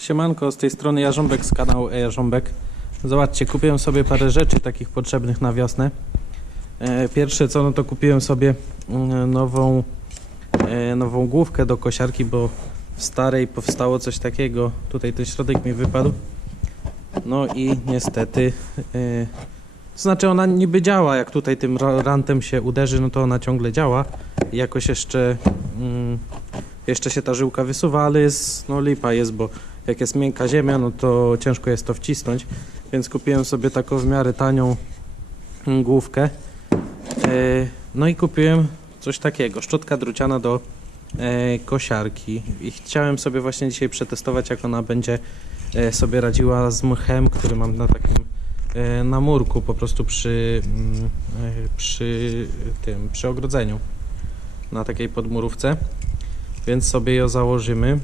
Siemanko, z tej strony Jarząbek z kanału Jarząbek. Zobaczcie, kupiłem sobie parę rzeczy takich potrzebnych na wiosnę. E, Pierwsze co, no to kupiłem sobie mm, nową, e, nową główkę do kosiarki, bo w starej powstało coś takiego. Tutaj ten środek mi wypadł. No i niestety, e, to znaczy ona niby działa, jak tutaj tym ra- rantem się uderzy, no to ona ciągle działa. Jakoś jeszcze, mm, jeszcze się ta żyłka wysuwa, ale jest, no lipa jest, bo jak jest miękka ziemia, no to ciężko jest to wcisnąć, więc kupiłem sobie taką w miarę tanią mm, główkę. E, No i kupiłem coś takiego, szczotka druciana do e, kosiarki i chciałem sobie właśnie dzisiaj przetestować, jak ona będzie e, sobie radziła z mchem, który mam na takim na murku, po prostu przy, mm, przy tym, przy ogrodzeniu, na takiej podmurówce, więc sobie ją założymy.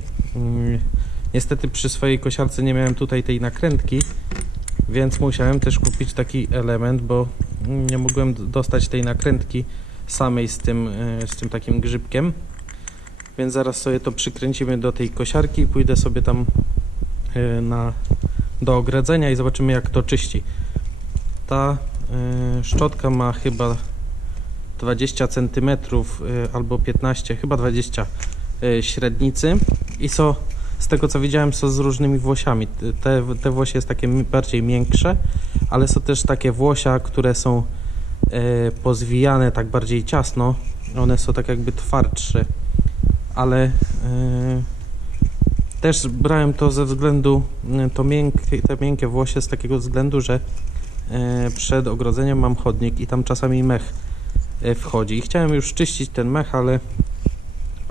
Niestety przy swojej kosiarce nie miałem tutaj tej nakrętki, więc musiałem też kupić taki element, bo nie mogłem dostać tej nakrętki samej z tym, e, z tym takim grzybkiem. Więc zaraz sobie to przykręcimy do tej kosiarki i pójdę sobie tam e, na, do ogrodzenia i zobaczymy jak to czyści. Ta e, szczotka ma chyba 20 cm albo 15, chyba 20 e, średnicy i są z tego co widziałem są z różnymi włosiami. Te, te włosie jest takie bardziej miększe, ale są też takie włosia, które są e, pozwijane tak bardziej ciasno. One są tak jakby twardsze, ale e, też brałem to ze względu, e, to miękkie, te miękkie włosie z takiego względu, że e, przed ogrodzeniem mam chodnik i tam czasami mech e, wchodzi. I chciałem już czyścić ten mech, ale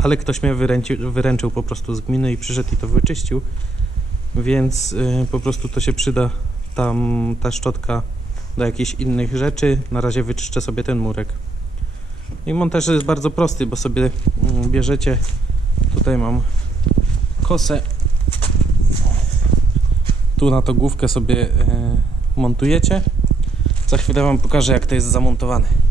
ale ktoś mnie wyręci, wyręczył po prostu z gminy i przyszedł i to wyczyścił, więc y, po prostu to się przyda tam ta szczotka do jakichś innych rzeczy. Na razie wyczyszczę sobie ten murek. I montaż jest bardzo prosty, bo sobie mm, bierzecie, tutaj mam kosę, tu na to główkę sobie y, montujecie. Za chwilę Wam pokażę jak to jest zamontowane.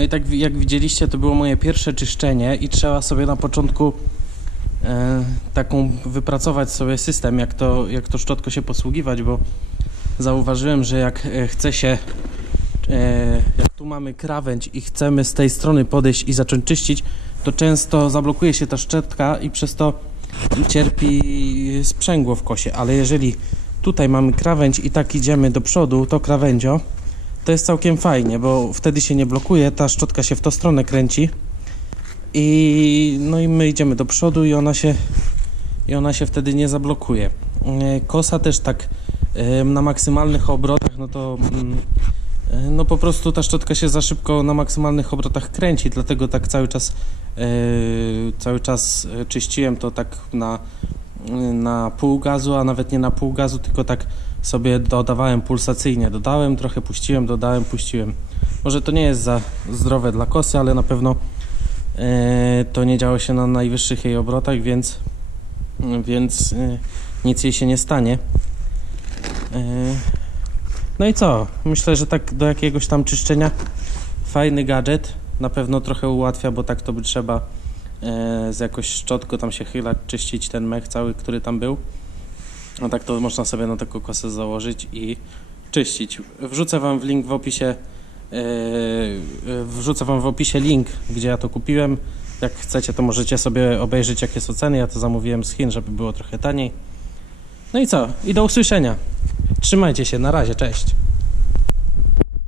No i tak jak widzieliście, to było moje pierwsze czyszczenie i trzeba sobie na początku e, taką wypracować sobie system, jak to, jak to szczotko się posługiwać, bo zauważyłem, że jak e, chce się, e, jak tu mamy krawędź i chcemy z tej strony podejść i zacząć czyścić, to często zablokuje się ta szczotka i przez to cierpi sprzęgło w kosie, ale jeżeli tutaj mamy krawędź i tak idziemy do przodu, to krawędzio, to jest całkiem fajnie, bo wtedy się nie blokuje, ta szczotka się w tą stronę kręci i no i my idziemy do przodu i ona się i ona się wtedy nie zablokuje. E, Kosa też tak e, na maksymalnych obrotach, no to mm, e, no po prostu ta szczotka się za szybko na maksymalnych obrotach kręci, dlatego tak cały czas cały czas czyściłem to tak na na pół gazu, a nawet nie na pół gazu, tylko tak sobie dodawałem pulsacyjnie. Dodałem, trochę puściłem, dodałem, puściłem. Może to nie jest za zdrowe dla kosy, ale na pewno e, to nie działo się na najwyższych jej obrotach, więc, więc e, nic jej się nie stanie. E, no i co? Myślę, że tak do jakiegoś tam czyszczenia fajny gadżet. Na pewno trochę ułatwia, bo tak to by trzeba z jakąś szczotką tam się chylać, czyścić ten mech cały, który tam był. No tak to można sobie na taką kosę założyć i czyścić. Wrzucę wam w link w opisie e, e, wrzucę wam w opisie link, gdzie ja to kupiłem. Jak chcecie, to możecie sobie obejrzeć jakie są ceny. Ja to zamówiłem z Chin, żeby było trochę taniej. No i co? I do usłyszenia. Trzymajcie się, na razie, cześć.